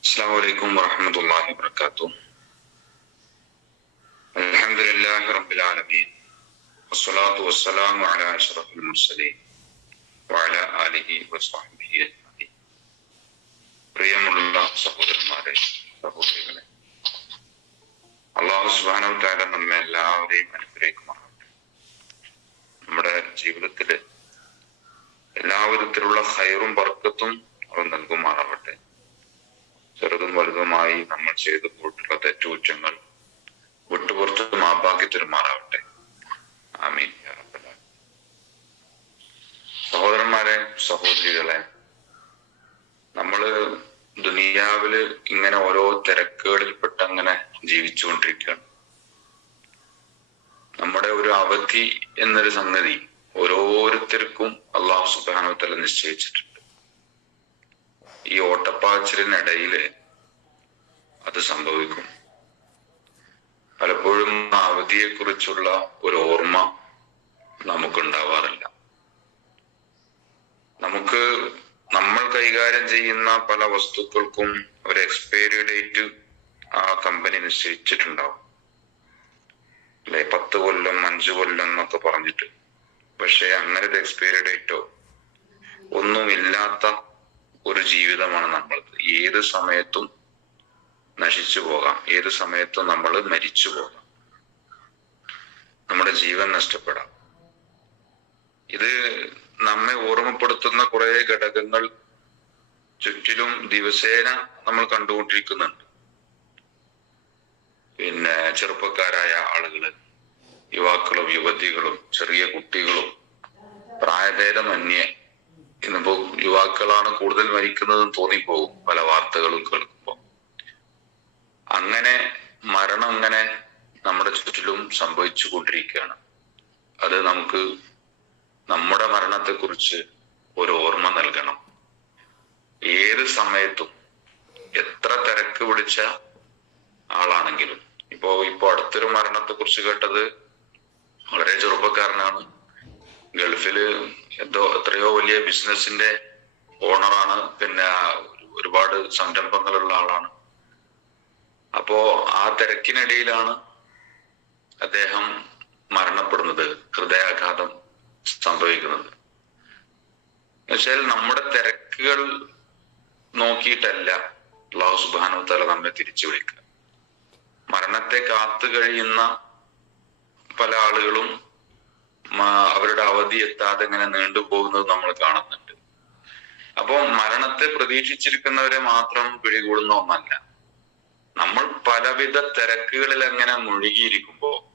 السلام عليكم ورحمة الله وبركاته الحمد لله رب العالمين والصلاة والسلام على أشرف المرسلين وعلى آله وصحبه أجمعين പ്രിയമുള്ള സഹോദരന്മാരെ സഹോദരികളെ അള്ളാഹു സുബാനു താല നമ്മെ എല്ലാവരെയും അനുഗ്രഹിക്കുമാറാകട്ടെ നമ്മുടെ ജീവിതത്തില് എല്ലാവിധത്തിലുള്ള ഹൈറും ബർക്കത്തും അവൻ നൽകുമാറാവട്ടെ ചെറുതും വലുതുമായി നമ്മൾ ചെയ്തു പോയിട്ടുള്ള തെറ്റുകുറ്റങ്ങൾ വിട്ടുപുറത്ത് മാപ്പാക്കി തെരുമാറാവട്ടെ ആമീൻ. സഹോദരന്മാരെ സഹോദരികളെ നമ്മൾ ദുനിയാവിൽ ഇങ്ങനെ ഓരോ തിരക്കുകളിൽപ്പെട്ട് അങ്ങനെ ജീവിച്ചുകൊണ്ടിരിക്കുകയാണ്. നമ്മുടെ ഒരു അവധി എന്നൊരു സംഗതി ഓരോരുത്തർക്കും അള്ളാഹു സുബാനുത്തല നിശ്ചയിച്ചിട്ടുണ്ട്. ഈ ഓട്ടപ്പാച്ചിലിനിടയിൽ അത് സംഭവിക്കും. പലപ്പോഴും ആ അവധിയെ കുറിച്ചുള്ള ഒരു ഓർമ്മ നമുക്കുണ്ടാവാറില്ല. നമുക്ക് നമ്മൾ കൈകാര്യം ചെയ്യുന്ന പല വസ്തുക്കൾക്കും ഒരു എക്സ്പയറി ഡേറ്റ് ആ കമ്പനി നിശ്ചയിച്ചിട്ടുണ്ടാവും. അല്ലെ പത്ത് കൊല്ലം അഞ്ചു കൊല്ലം എന്നൊക്കെ പറഞ്ഞിട്ട്. പക്ഷെ അങ്ങനത്തെ എക്സ്പയറി ഡേറ്റോ ഒന്നുമില്ലാത്ത ഒരു ജീവിതമാണ് നമ്മൾ ഏത് സമയത്തും നശിച്ചു പോകാം. ഏത് സമയത്തും നമ്മൾ മരിച്ചു പോകാം. നമ്മുടെ ജീവൻ നഷ്ടപ്പെടാം. ഇത് നമ്മെ ഓർമ്മപ്പെടുത്തുന്ന കുറെ ഘടകങ്ങൾ ചുറ്റിലും ദിവസേന നമ്മൾ കണ്ടുകൊണ്ടിരിക്കുന്നുണ്ട്. പിന്നെ ചെറുപ്പക്കാരായ ആളുകൾ യുവാക്കളും യുവതികളും ചെറിയ കുട്ടികളും പ്രായഭേദമന്യേ ഇന്നിപ്പോ യുവാക്കളാണ് കൂടുതൽ മരിക്കുന്നതെന്ന് തോന്നിപ്പോകും പല വാർത്തകളും കേൾക്കുമ്പോൾ. അങ്ങനെ മരണം അങ്ങനെ നമ്മുടെ ചുറ്റിലും സംഭവിച്ചു കൊണ്ടിരിക്കുകയാണ് അത് നമുക്ക് നമ്മുടെ മരണത്തെക്കുറിച്ച് ഒരു ഓർമ്മ നൽകണം. ഏത് സമയത്തും എത്ര തിരക്ക് പിടിച്ച ആളാണെങ്കിലും ഇപ്പോ ഇപ്പൊ അടുത്തൊരു മരണത്തെക്കുറിച്ച് കേട്ടത് വളരെ ചെറുപ്പക്കാരനാണ്. ഗൾഫിൽ എന്തോ എത്രയോ വലിയ ബിസിനസിന്റെ ഓണറാണ്. പിന്നെ ഒരുപാട് സംരംഭങ്ങളുള്ള ആളാണ്. അപ്പോ ആ തിരക്കിനിടയിലാണ് അദ്ദേഹം മരണപ്പെടുന്നത്. ഹൃദയാഘാതം സംഭവിക്കുന്നത്. എന്നുവെച്ചാൽ നമ്മുടെ തിരക്കുകൾ നോക്കിയിട്ടല്ല അള്ളാഹു സുബാനു തല നമ്മെ തിരിച്ചു വിളിക്കുക. മരണത്തെ കാത്തു കഴിയുന്ന പല ആളുകളും അവരുടെ അവധി എത്താതെ ഇങ്ങനെ നീണ്ടുപോകുന്നത് നമ്മൾ കാണുന്നുണ്ട്. അപ്പോൾ മരണത്തെ പ്രതീക്ഷിച്ചിരിക്കുന്നവരെ മാത്രം പിടികൂടുന്ന ഒന്നല്ല. നമ്മൾ പലവിധ തിരക്കുകളിൽ അങ്ങനെ മുഴുകിയിരിക്കുമ്പോ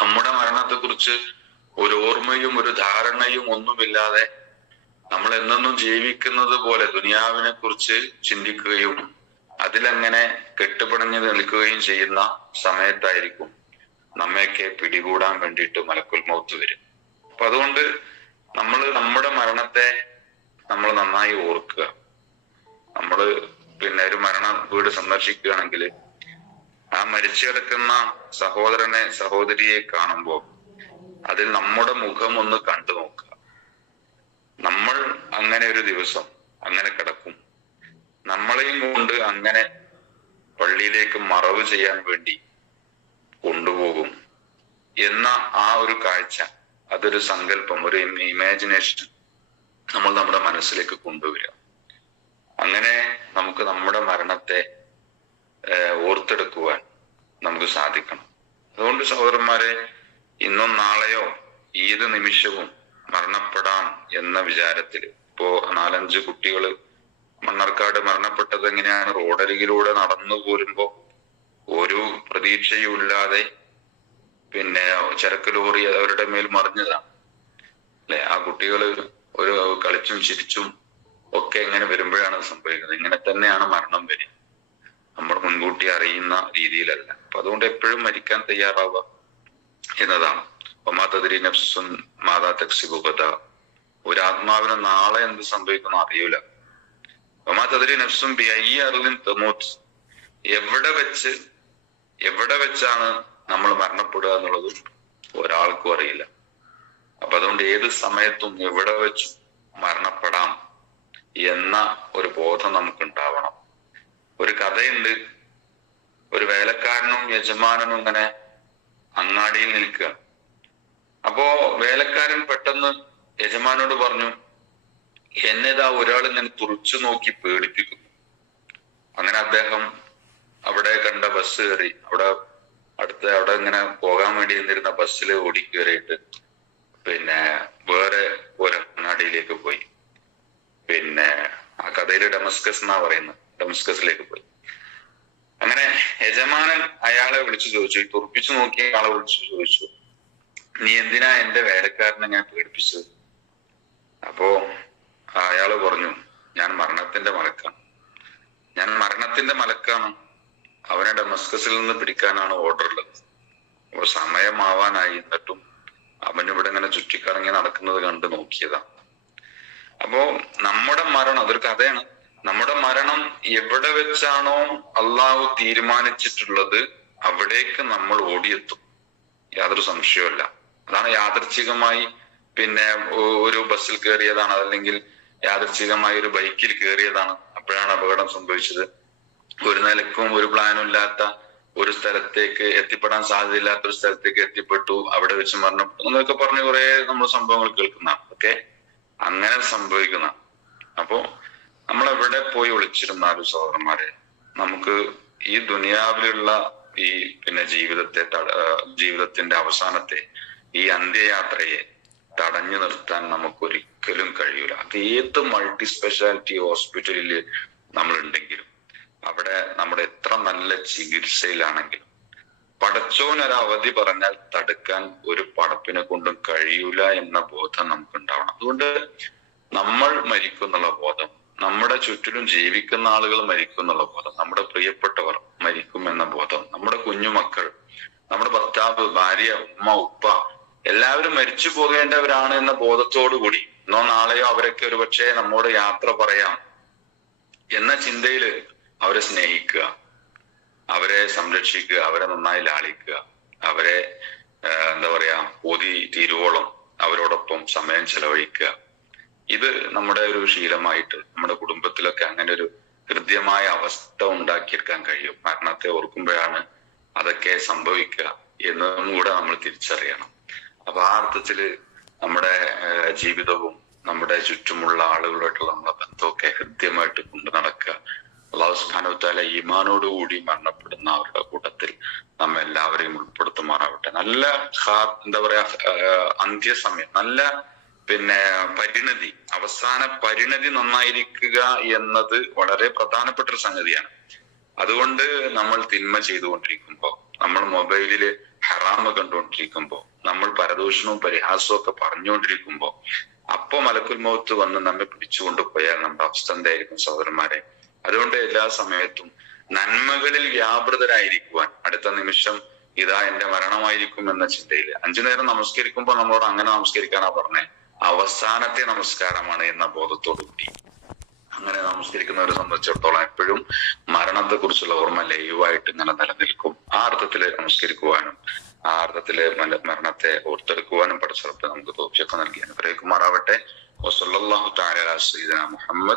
നമ്മുടെ മരണത്തെക്കുറിച്ച് ഒരു ഓർമ്മയും ഒരു ധാരണയും ഒന്നുമില്ലാതെ നമ്മൾ എന്നെന്നും ജീവിക്കുന്നത് പോലെ ദുനിയാവിനെ കുറിച്ച് ചിന്തിക്കുകയും അതിലങ്ങനെ കെട്ടുപിണഞ്ഞു നിൽക്കുകയും ചെയ്യുന്ന സമയത്തായിരിക്കും നമ്മയൊക്കെ പിടികൂടാൻ വേണ്ടിയിട്ട് മലക്കുൽ മൗത്ത് വരും. അപ്പൊ അതുകൊണ്ട് നമ്മൾ നമ്മുടെ മരണത്തെ നമ്മൾ നന്നായി ഓർക്കുക. നമ്മൾ പിന്നെ ഒരു മരണ വീട് സന്ദർശിക്കുകയാണെങ്കിൽ ആ മരിച്ചു കിടക്കുന്ന സഹോദരനെ സഹോദരിയെ കാണുമ്പോൾ അതിൽ നമ്മുടെ മുഖം ഒന്ന് കണ്ടു നോക്കുക. നമ്മൾ അങ്ങനെ ഒരു ദിവസം അങ്ങനെ കിടക്കും. നമ്മളെയും കൊണ്ട് അങ്ങനെ പള്ളിയിലേക്ക് മറവ് ചെയ്യാൻ വേണ്ടി കൊണ്ടുപോകും. എന്ന ആ ഒരു കാഴ്ച അതൊരു സങ്കല്പം ഒരു ഇമാജിനേഷൻ നമ്മൾ നമ്മുടെ മനസ്സിലേക്ക് കൊണ്ടുവരിക. അങ്ങനെ നമുക്ക് നമ്മുടെ മരണത്തെ ഓർത്തെടുക്കുവാൻ നമുക്ക് സാധിക്കണം. അതുകൊണ്ട് സഹോദരന്മാരെ ഇന്നും നാളെയോ ഏത് നിമിഷവും മരണപ്പെടാം എന്ന വിചാരത്തിൽ ഇപ്പോ നാലഞ്ച് കുട്ടികൾ മണ്ണാർക്കാട് മരണപ്പെട്ടത് എങ്ങനെയാണ്? റോഡരികിലൂടെ നടന്നു പോരുമ്പോ ഒരു പ്രതീക്ഷയും ഇല്ലാതെ പിന്നെ ചരക്ക് ലോറി അവരുടെ മേൽ മറിഞ്ഞതാണ് അല്ലെ? ആ കുട്ടികൾ ഒരു കളിച്ചും ചിരിച്ചും ഒക്കെ ഇങ്ങനെ വരുമ്പോഴാണ് സംഭവിക്കുന്നത്. ഇങ്ങനെ തന്നെയാണ് മരണം വരിക. നമ്മൾ മുൻകൂട്ടി അറിയുന്ന രീതിയിലല്ല. അപ്പൊ അതുകൊണ്ട് എപ്പോഴും മരിക്കാൻ തയ്യാറാവുക എന്നതാണ്. ഒമാതതിരി നബ്സും മാതാ തക്സിബുബത ഒരു ആത്മാവിന് നാളെ എന്ത് സംഭവിക്കുന്നു അറിയൂല. ഒമാതതിരി നഫ്സും ബി ഐ അറിവിൻ എവിടെ വെച്ച് എവിടെ വെച്ചാണ് നമ്മൾ മരണപ്പെടുക എന്നുള്ളതും ഒരാൾക്കും അറിയില്ല. അപ്പൊ അതുകൊണ്ട് ഏത് സമയത്തും എവിടെ വെച്ചും മരണപ്പെടാം എന്ന ഒരു ബോധം നമുക്ക് ഉണ്ടാവണം ഒരു കഥയുണ്ട്. ഒരു വേലക്കാരനും യജമാനനും ഇങ്ങനെ അങ്ങാടിയിൽ നിൽക്കുക. അപ്പോ വേലക്കാരൻ പെട്ടെന്ന് യജമാനോട് പറഞ്ഞു എന്നേതാ ഒരാൾ ഇങ്ങനെ തുറച്ചു നോക്കി പേടിപ്പിക്കുന്നു? അങ്ങനെ അദ്ദേഹം അവിടെ കണ്ട ബസ് കയറി. അവിടെ അടുത്ത് അവിടെ ഇങ്ങനെ പോകാൻ വേണ്ടി നിന്നിരുന്ന ബസ്സിൽ ഓടി കയറിയിട്ട് പിന്നെ വേറെ ഒരു അങ്ങാടിയിലേക്ക് പോയി. പിന്നെ ആ കഥയിൽ ഡെമസ്കസ് എന്നാ പറയുന്നത്. ഡെമസ്കസിലേക്ക് പോയി. അങ്ങനെ യജമാനൻ അയാളെ വിളിച്ചു ചോദിച്ചു. ഈ തുറപ്പിച്ചു നോക്കിയ ആളെ വിളിച്ചു ചോദിച്ചു. നീ എന്തിനാ എന്റെ വേലക്കാരനെ ഞാൻ പേടിപ്പിച്ചത്? അപ്പോ അയാൾ പറഞ്ഞു ഞാൻ മരണത്തിന്റെ മലക്കാണ്. ഞാൻ മരണത്തിന്റെ മലക്കാണ്. അവനെ ഡെമസ്കസിൽ നിന്ന് പിടിക്കാനാണ് ഓർഡർ ഉള്ളത് അപ്പൊ സമയമാവാനായി എന്നിട്ടും അവൻ ഇവിടെ ഇങ്ങനെ ചുറ്റിക്കറങ്ങി നടക്കുന്നത് കണ്ട് നോക്കിയതാ. അപ്പോ നമ്മുടെ മരണം അതൊരു കഥയാണ്. നമ്മുടെ മരണം എവിടെ വെച്ചാണോ അള്ളാഹു തീരുമാനിച്ചിട്ടുള്ളത് അവിടേക്ക് നമ്മൾ ഓടിയെത്തും. യാതൊരു സംശയമല്ല അതാണ് യാദർച്ഛികമായി പിന്നെ ഒരു ബസ്സിൽ കയറിയതാണ് അതല്ലെങ്കിൽ യാദർച്ഛികമായി ഒരു ബൈക്കിൽ കയറിയതാണ് അപ്പോഴാണ് അപകടം സംഭവിച്ചത്. ഒരു നിലക്കും ഒരു പ്ലാനും ഇല്ലാത്ത ഒരു സ്ഥലത്തേക്ക് എത്തിപ്പെടാൻ സാധ്യതയില്ലാത്ത ഒരു സ്ഥലത്തേക്ക് എത്തിപ്പെട്ടു. അവിടെ വെച്ച് മരണപ്പെട്ടു എന്നൊക്കെ പറഞ്ഞ് കുറെ നമ്മൾ സംഭവങ്ങൾ കേൾക്കുന്ന ഓക്കെ അങ്ങനെ സംഭവിക്കുന്ന. അപ്പോ നമ്മൾ എവിടെ പോയി ഒളിച്ചിരുന്നാലും സഹോദരന്മാരെ? നമുക്ക് ഈ ദുനിയാവിലുള്ള ഈ പിന്നെ ജീവിതത്തെ ജീവിതത്തിന്റെ അവസാനത്തെ ഈ അന്ത്യയാത്രയെ തടഞ്ഞു നിർത്താൻ നമുക്ക് ഒരിക്കലും കഴിയൂല. അത് ഏത് മൾട്ടി സ്പെഷ്യാലിറ്റി ഹോസ്പിറ്റലിൽ നമ്മൾ ഉണ്ടെങ്കിലും അവിടെ നമ്മൾ എത്ര നല്ല ചികിത്സയിലാണെങ്കിലും. അവധി പറഞ്ഞാൽ തടുക്കാൻ ഒരു പടപ്പിനെ കൊണ്ടും കഴിയൂല എന്ന ബോധം നമുക്ക് ഉണ്ടാവണം അതുകൊണ്ട് നമ്മൾ മരിക്കുന്നുള്ള ബോധം നമ്മുടെ ചുറ്റിലും ജീവിക്കുന്ന ആളുകൾ മരിക്കും എന്നുള്ള ബോധം നമ്മുടെ പ്രിയപ്പെട്ടവർ മരിക്കും എന്ന ബോധം നമ്മുടെ കുഞ്ഞുമക്കൾ നമ്മുടെ ഭർത്താവ് ഭാര്യ ഉമ്മ ഉപ്പ എല്ലാവരും മരിച്ചു പോകേണ്ടവരാണ് എന്ന ബോധത്തോടു കൂടി ഇന്നോ നാളെയോ അവരൊക്കെ ഒരു പക്ഷേ നമ്മോട് യാത്ര പറയാം എന്ന ചിന്തയിൽ അവരെ സ്നേഹിക്കുക അവരെ സംരക്ഷിക്കുക അവരെ നന്നായി ലാളിക്കുക അവരെ എന്താ പറയാ പൊതി തീരുവോളം അവരോടൊപ്പം സമയം ചെലവഴിക്കുക. ഇത് നമ്മുടെ ഒരു ശീലമായിട്ട് നമ്മുടെ കുടുംബത്തിലൊക്കെ അങ്ങനെ ഒരു കൃത്യമായ അവസ്ഥ ഉണ്ടാക്കിയെടുക്കാൻ കഴിയും. മരണത്തെ ഓർക്കുമ്പോഴാണ് അതൊക്കെ സംഭവിക്കുക എന്നതും കൂടെ നമ്മൾ തിരിച്ചറിയണം. അപ്പൊ ആ അർത്ഥത്തിൽ നമ്മുടെ ജീവിതവും നമ്മുടെ ചുറ്റുമുള്ള ആളുകളുമായിട്ടുള്ള നമ്മുടെ ബന്ധമൊക്കെ ഹൃദ്യമായിട്ട് കൊണ്ടു നടക്കുക. അള്ളാഹു സുബാനുത്താല ഈമാനോടുകൂടി മരണപ്പെടുന്ന അവരുടെ കൂട്ടത്തിൽ നമ്മ എല്ലാവരെയും ഉൾപ്പെടുത്തുമാറാവട്ടെ. നല്ല എന്താ പറയാ അന്ത്യസമയം നല്ല പിന്നെ പരിണതി അവസാന പരിണതി നന്നായിരിക്കുക എന്നത് വളരെ പ്രധാനപ്പെട്ട ഒരു സംഗതിയാണ്. അതുകൊണ്ട് നമ്മൾ തിന്മ ചെയ്തുകൊണ്ടിരിക്കുമ്പോ നമ്മൾ മൊബൈലിൽ ഹറാമ് കണ്ടുകൊണ്ടിരിക്കുമ്പോ നമ്മൾ പരദൂഷണവും പരിഹാസവും ഒക്കെ പറഞ്ഞുകൊണ്ടിരിക്കുമ്പോ അപ്പൊ മലക്കുൽ മൗത്ത് വന്ന് നമ്മെ പിടിച്ചുകൊണ്ട് പോയാൽ നമ്മുടെ അവസ്ഥ എന്തായിരിക്കും സഹോദരന്മാരെ? അതുകൊണ്ട് എല്ലാ സമയത്തും നന്മകളിൽ വ്യാപൃതരായിരിക്കുവാൻ അടുത്ത നിമിഷം ഇതാ എന്റെ മരണമായിരിക്കും എന്ന ചിന്തയിൽ അഞ്ചു നേരം നമസ്കരിക്കുമ്പോൾ നമ്മളോട് അങ്ങനെ നമസ്കരിക്കാനാ പറഞ്ഞേ. അവസാനത്തെ നമസ്കാരമാണ് എന്ന ബോധത്തോടു കൂടി. അങ്ങനെ നമസ്കരിക്കുന്നവരെ സംബന്ധിച്ചിടത്തോളം എപ്പോഴും മരണത്തെ കുറിച്ചുള്ള ഓർമ്മ ലൈവായിട്ട് ഇങ്ങനെ നിലനിൽക്കും. ആ അർത്ഥത്തിൽ നമസ്കരിക്കുവാനും ആ അർത്ഥത്തിൽ മരണത്തെ ഓർത്തെടുക്കുവാനും പഠിച്ചറപ്പ് നമുക്ക് തോപ്പിയൊക്കെ നൽകി അനുഗ്രഹിക്കുമാറാവട്ടെ. വസല്ലല്ലാഹു തആല അലാ